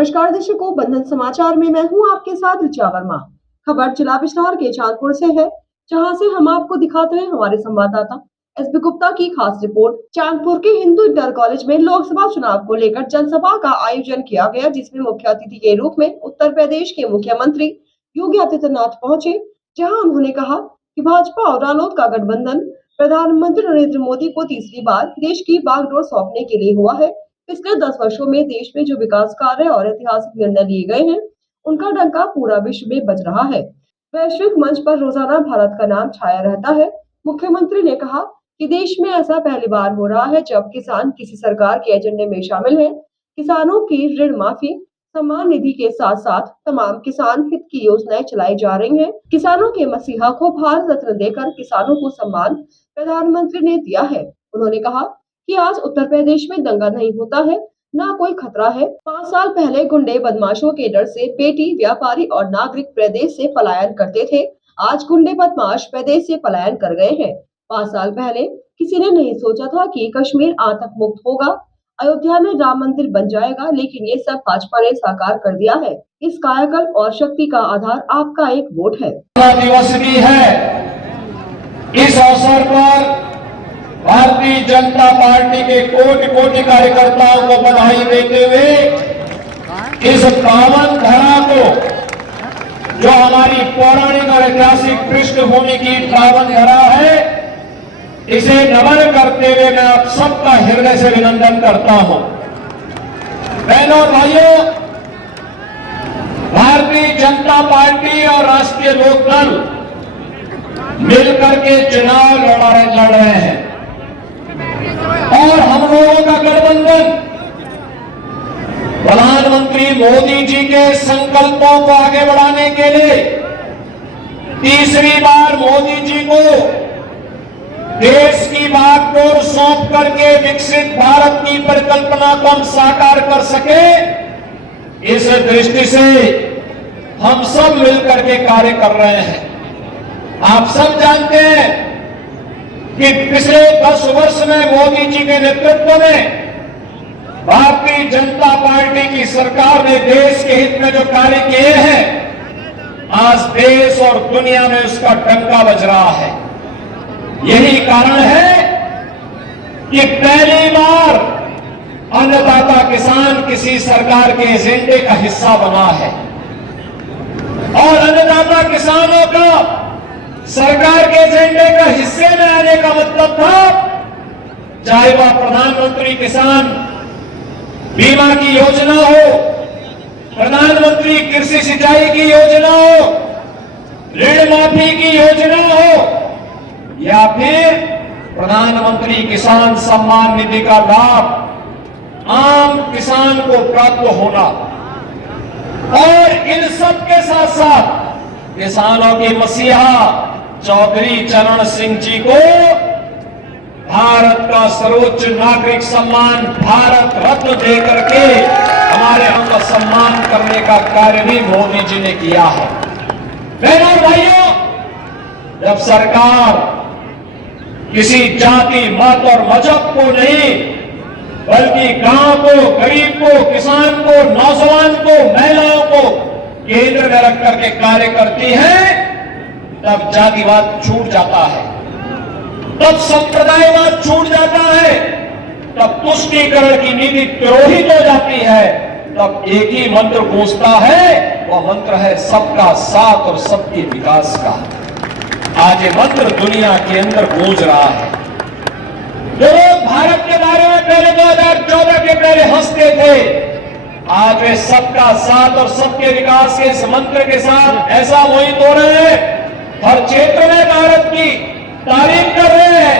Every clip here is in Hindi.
नमस्कार दर्शकों, बंधन समाचार में मैं हूं आपके साथ ऋचा वर्मा। खबर जिला बिजनौर के चांदपुर से है, जहां से हम आपको दिखाते हैं हमारे संवाददाता एसबी गुप्ता की खास रिपोर्ट। चांदपुर के हिंदू इंटर कॉलेज में लोकसभा चुनाव को लेकर जनसभा का आयोजन किया गया, जिसमें मुख्य अतिथि के रूप में उत्तर प्रदेश के मुख्यमंत्री योगी आदित्यनाथ पहुंचे। जहां उन्होंने कहा कि भाजपा और रालोद का गठबंधन प्रधानमंत्री नरेंद्र मोदी को तीसरी बार देश की बागडोर सौंपने के लिए हुआ है। पिछले 10 वर्षों में देश में जो विकास कार्य और ऐतिहासिक निर्णय लिए गए हैं, उनका डंका पूरा विश्व में बज रहा है। वैश्विक मंच पर रोजाना भारत का नाम छाया रहता है। मुख्यमंत्री ने कहा कि देश में ऐसा पहली बार हो रहा है जब किसान किसी सरकार के एजेंडे में शामिल है। किसानों की ऋण माफी, सम्मान निधि के साथ साथ तमाम किसान हित की योजनाएं चलाई जा रही हैं। किसानों के मसीहा को भारत रत्न देकर किसानों को सम्मान प्रधानमंत्री ने दिया है। उन्होंने कहा कि आज उत्तर प्रदेश में दंगा नहीं होता है, ना कोई खतरा है। 5 साल पहले गुंडे बदमाशों के डर से बेटी, व्यापारी और नागरिक प्रदेश से पलायन करते थे। आज गुंडे बदमाश प्रदेश से पलायन कर गए हैं। 5 साल पहले किसी ने नहीं सोचा था कि कश्मीर आतंक मुक्त होगा, अयोध्या में राम मंदिर बन जाएगा, लेकिन ये सब भाजपा ने साकार कर दिया है। इस कायाकल्प और शक्ति का आधार आपका एक वोट है। दिवस भी है। इस अवसर पर भारतीय जनता पार्टी के कोटि कोटि कार्यकर्ताओं को बधाई देते हुए इस पावन धरा को, जो हमारी पौराणिक और ऐतिहासिक पृष्ठभूमि की पावन धरा है, इसे नमन करते हुए मैं आप सबका हृदय से अभिनंदन करता हूं। बहनों और भाइयों, भारतीय जनता पार्टी और राष्ट्रीय लोकदल मिलकर के चुनाव लड़ रहे हैं और हम लोगों का गठबंधन प्रधानमंत्री मोदी जी के संकल्पों को आगे बढ़ाने के लिए तीसरी बार मोदी जी को देश की बागडोर सौंप करके विकसित भारत की परिकल्पना को हम साकार कर सके, इस दृष्टि से हम सब मिलकर के कार्य कर रहे हैं। आप सब जानते हैं कि पिछले 10 वर्ष में मोदी जी के नेतृत्व में भारतीय जनता पार्टी की सरकार ने देश के हित में जो कार्य किए हैं, आज देश और दुनिया में उसका डंका बज रहा है। यही कारण है कि पहली बार अन्नदाता किसान किसी सरकार के एजेंडे का हिस्सा बना है और अन्नदाता किसानों का सरकार के एजेंडे का हिस्से में आने का मतलब था, चाहे वह प्रधानमंत्री किसान बीमा की योजना हो, प्रधानमंत्री कृषि सिंचाई की योजना हो, ऋण माफी की योजना हो, या फिर प्रधानमंत्री किसान सम्मान निधि का लाभ आम किसान को प्राप्त होना। और इन सब के साथ साथ किसानों के मसीहा चौधरी चरण सिंह जी को भारत का सर्वोच्च नागरिक सम्मान भारत रत्न देकर के हमारे हम सम्मान करने का कार्य भी मोदी जी ने किया है। बहनों और भाइयों, जब सरकार किसी जाति, मत और मजहब को नहीं, बल्कि गांव को, गरीब को, किसान को, नौजवान को, महिलाओं को केंद्र में रख करके कार्य करती है, तब जातिवाद छूट जाता है, तब संप्रदायवाद छूट जाता है, तब तुष्टीकरण की नीति तिरोहित हो जाती है, तब एक ही मंत्र गूंजता है, वह मंत्र है सबका साथ और सबके विकास का। आज ये मंत्र दुनिया के अंदर गूंज रहा है। जो लोग भारत के बारे में पहले 2014 के पहले हंसते थे, आज वे सबका साथ और सबके विकास के इस मंत्र के साथ ऐसा मोहित हो रहे हैं, हर क्षेत्र में भारत की तारीफ कर रहे हैं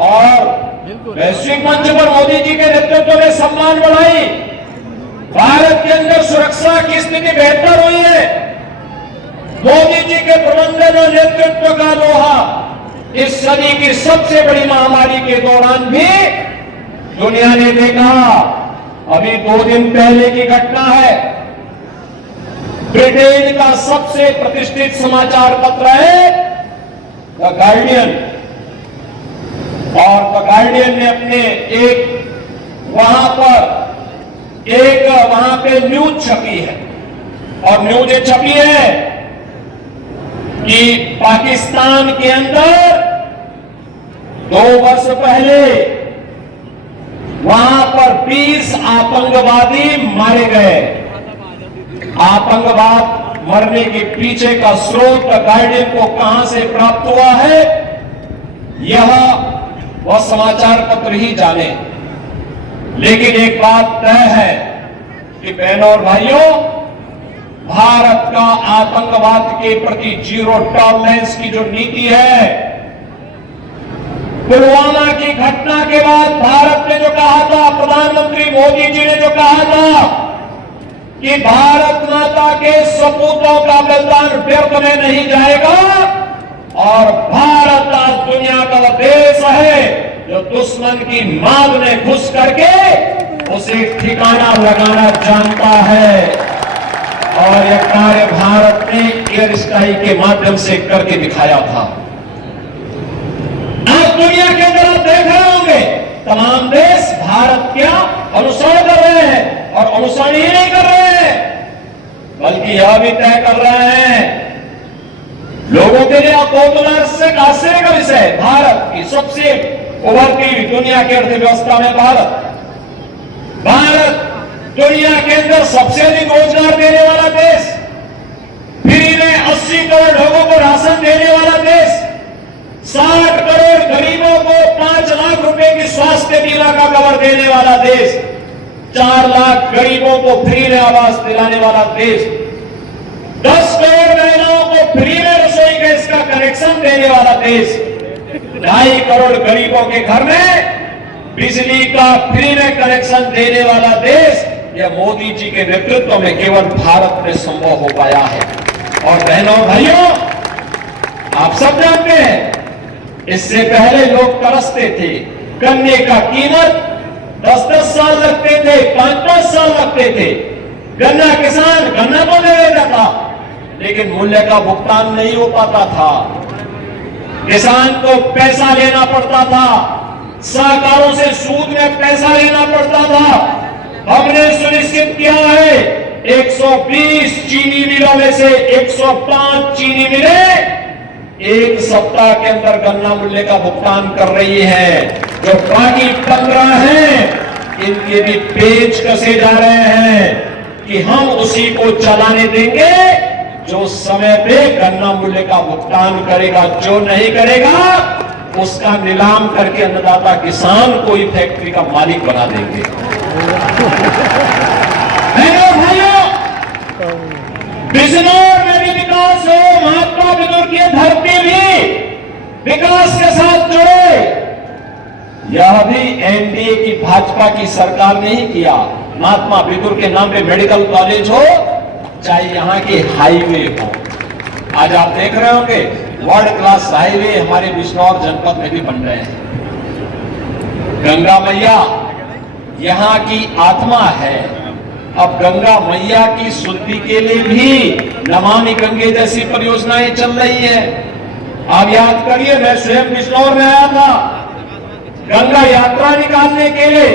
और वैश्विक मंच पर मोदी जी के नेतृत्व में सम्मान बढ़ाई, भारत के अंदर सुरक्षा की स्थिति बेहतर हुई है। मोदी जी के प्रबंधन और नेतृत्व का लोहा इस सदी की सबसे बड़ी महामारी के दौरान भी दुनिया ने देखा। अभी 2 दिन पहले की घटना है, ब्रिटेन का सबसे प्रतिष्ठित समाचार पत्र है द गार्डियन, और द गार्डियन ने अपने एक वहां पर एक वहां पे न्यूज छपी है, और न्यूज ये छपी है कि पाकिस्तान के अंदर 2 वर्ष पहले वहां पर 20 आतंकवादी मारे गए। आतंकवाद मरने के पीछे का स्रोत गाइडेंस को कहां से प्राप्त हुआ है, यह वह समाचार पत्र ही जाने। लेकिन एक बात तय है कि बहनों और भाइयों, भारत का आतंकवाद के प्रति जीरो टॉलरेंस की जो नीति है, पुलवामा की घटना के बाद भारत ने जो कहा था, प्रधानमंत्री मोदी जी ने जो कहा था कि भारत माता के सपूतों का बलिदान व्यर्थ में नहीं जाएगा, और भारत आज दुनिया का वह देश है जो दुश्मन की मांग में घुस करके उसे ठिकाना लगाना जानता है। और यह कार्य भारत ने एयर स्ट्राइक के माध्यम से करके दिखाया था। आज दुनिया के अंदर आप देख रहे होंगे, तमाम देश भारत क्या अनुसरण कर रहे हैं, और अनुसरण ही नहीं कर रहे हैं बल्कि यह भी तय कर रहे हैं। लोगों के लिए कौतूहल आश्चर्य का विषय, भारत की सबसे उभरती हुई दुनिया की अर्थव्यवस्था में भारत दुनिया के अंदर सबसे अधिक रोजगार देने वाला देश, फ्री में 80 करोड़ लोगों को राशन देने वाला देश, 60 करोड़ गरीबों को 5 लाख रुपए की स्वास्थ्य बीमा का कवर देने वाला देश, 4 लाख गरीबों को फ्री में आवास दिलाने वाला देश, 10 करोड़ महिलाओं को फ्री में रसोई गैस का कनेक्शन देने वाला देश, 2.5 करोड़ गरीबों के घर में बिजली का फ्री में कनेक्शन देने वाला देश, यह मोदी जी के नेतृत्व में केवल भारत में संभव हो पाया है। और बहनों भाइयों, आप सब जानते हैं, इससे पहले लोग तरसते थे, गन्ने का कीमत 10-10 साल लगते थे, 5-5 साल लगते थे। गन्ना किसान गन्ना तो ले लेता था, लेकिन मूल्य का भुगतान नहीं हो पाता था। किसान को पैसा लेना पड़ता था, सहकारों से सूद में पैसा लेना पड़ता था। हमने सुनिश्चित किया है 120 चीनी मिलों में से 105 चीनी मिलें 1 सप्ताह के अंदर गन्ना मूल्य का भुगतान कर रही है। जो बाकी 15 हैं, इनके भी पेच कसे जा रहे हैं कि हम उसी को चलाने देंगे जो समय पे गन्ना मूल्य का भुगतान करेगा। जो नहीं करेगा उसका नीलाम करके अन्नदाता किसान को ही फैक्ट्री का मालिक बना देंगे। भाइयों, बिजनौर में भी विकास हो, महात्मा बिदुर की धरती भी विकास के साथ जुड़े। यह भी एनडीए की भाजपा की सरकार ने ही किया। महात्मा बिदुर के नाम पे मेडिकल कॉलेज हो, चाहे यहां के हाईवे हो। आज आप देख रहे होंगे वर्ल्ड क्लास हाईवे हमारे बिजनौर जनपद में भी बन रहे हैं। गंगा मैया यहां की आत्मा है। अब गंगा मैया की शुद्धि के लिए भी नमामि गंगे जैसी परियोजनाएं चल रही है। आप याद करिए, मैं स्वयं बिजनौर में आया था गंगा यात्रा निकालने के लिए,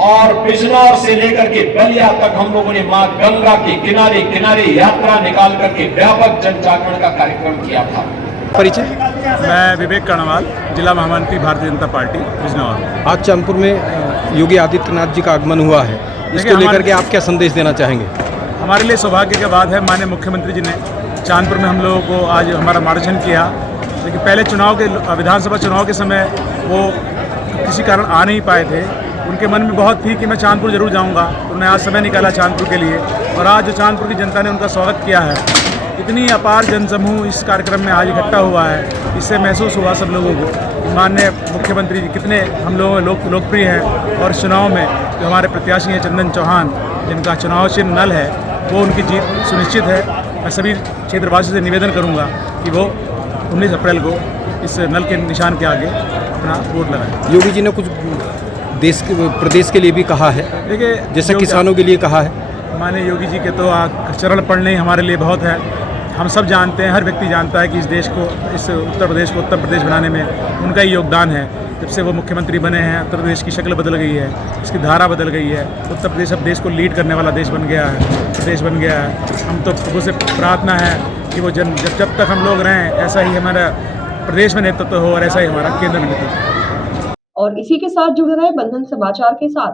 और बिजनौर से लेकर के बलिया तक हम लोगों ने मां गंगा के किनारे किनारे यात्रा निकाल करके व्यापक जन जागरण का कार्यक्रम किया था। परिचय? मैं विवेक कर्णवाल, जिला महामंत्री भारतीय जनता पार्टी बिजनौर। आज चांदपुर में योगी आदित्यनाथ जी का आगमन हुआ है, इसको लेकर के आप क्या संदेश देना चाहेंगे? हमारे लिए सौभाग्य की बात है, माननीय मुख्यमंत्री जी ने चांदपुर में हम लोगों को आज हमारा मार्गदर्शन किया। लेकिन पहले चुनाव के विधानसभा चुनाव के समय वो किसी कारण आ नहीं पाए थे। उनके मन में बहुत थी कि मैं चांदपुर जरूर जाऊंगा। उन्होंने आज समय निकाला चांदपुर के लिए, और आज जो चांदपुर की जनता ने उनका स्वागत किया है, इतनी अपार जनसमूह इस कार्यक्रम में आज इकट्ठा हुआ है, इससे महसूस हुआ सब लोगों को माननीय मुख्यमंत्री जी कितने हम लोगों में लोकप्रिय हैं। और चुनाव में जो हमारे प्रत्याशी हैं चंदन चौहान, जिनका चुनाव चिन्ह नल है, वो उनकी जीत सुनिश्चित है। मैं सभी क्षेत्रवासियों से निवेदन करूँगा कि वो 19 अप्रैल को इस नल के निशान के आगे अपना वोट लगाएं। योगी जी ने कुछ देश के प्रदेश के लिए भी कहा है, देखिए जैसे किसानों के लिए कहा है। माननीय योगी जी के तो चरण पढ़ने हमारे लिए बहुत है। हम सब जानते हैं, हर व्यक्ति जानता है कि इस देश को, इस उत्तर प्रदेश को उत्तर प्रदेश बनाने में उनका ही योगदान है। जब से वो मुख्यमंत्री बने हैं उत्तर प्रदेश की शक्ल बदल गई है, इसकी धारा बदल गई है। उत्तर प्रदेश अब देश को लीड करने वाला देश बन गया है, प्रदेश बन गया है। हम तो प्रभु से प्रार्थना है कि वो जब तक हम लोग रहें ऐसा ही हमारा प्रदेश में नेतृत्व हो और ऐसा ही हमारा केंद्र में नेतृत्व हो। और इसी के साथ जुड़ रहे बंधन समाचार के साथ।